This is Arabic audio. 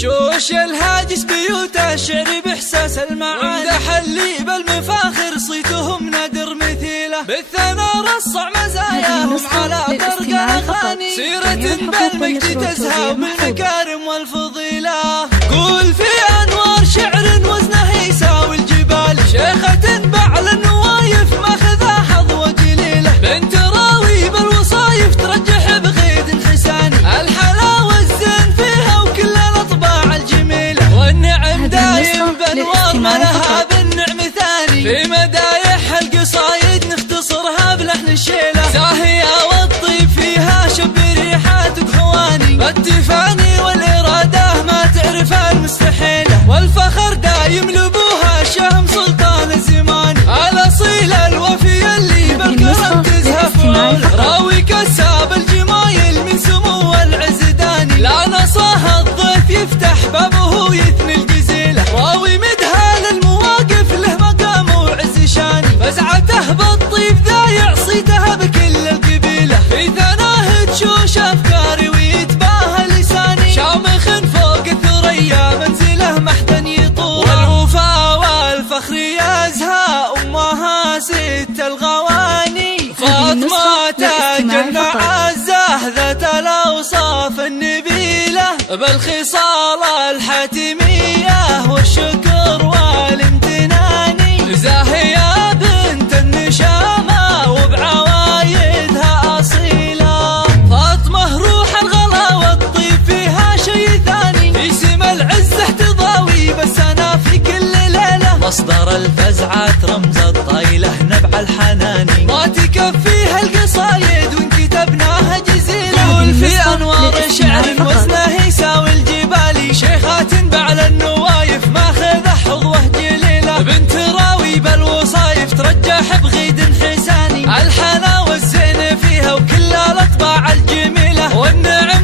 وشوش الهاجس بيوته الشعر بإحساس المعاني، وامدح اللي بالمفاخر صيتهم نادر مثيله، بالثنى رصع مزاياهم على درج الأغاني، سيرة بالمجد تزهى وبالمكارم والفضيلة. قول في أنوار شعر وزنه يساوي الجبال، شيخة بعل النوايف ماخذها حظوة جليلة، بنت راوي بالوصايف ترجح بغيد حساني، الحلاوة الزين فيها وكل الأطباع الجميلة، والنعم دايم بأنوار ما لها بالنعم ثاني، في مدايح القصايد نختصرها بلحن الشيلة، زاهية والطيب فيها شب ريحات كهواني، التفاني والإرادة ما تعرف المستحيلة، والفخر دايم لبوها الشهم سلطان الزماني، الأصيل الوفي اللي بالكرم تزهف عونه، راوي كساب الجمايل من سمو العزداني، لا نصاه الضيف يفتح بابه يثني الجزيلة، راوي مدهال المواقف له مقام وعز شاني، فزعته بالطيب ذايع صيتها بكل القبيلة، في ثناه تشوش أفكاري ويتباهى لساني، شامخ فوق الثريا منزله محدا يطول، والوفا والفخر يزهى أمها ست الغواني، فاطمة تاج المعزة ذات الأوصاف النبيلة، بالخصال الحاتمية والشكر والامتنان، زاهية بنت النشامة وبعوايدها أصيلة، فاطمة روح الغلا والطيب فيها شي ثاني، في سما العزة تضاوي بس أنا في كل ليلة، مصدر الفزعات رمز الطايلة نبع الحناني، ما تكفيها القصايد وإن كتبناها جزيلة، قول في أنوار شعر وزنه يساوي الجبال، شيخات بعل النوايف ماخذه حظوة جليلة، بنت راوي بالوصايف ترجح بغيد حساني، الحلاوة الزين فيها وكل الأطباع الجميلة، والنعم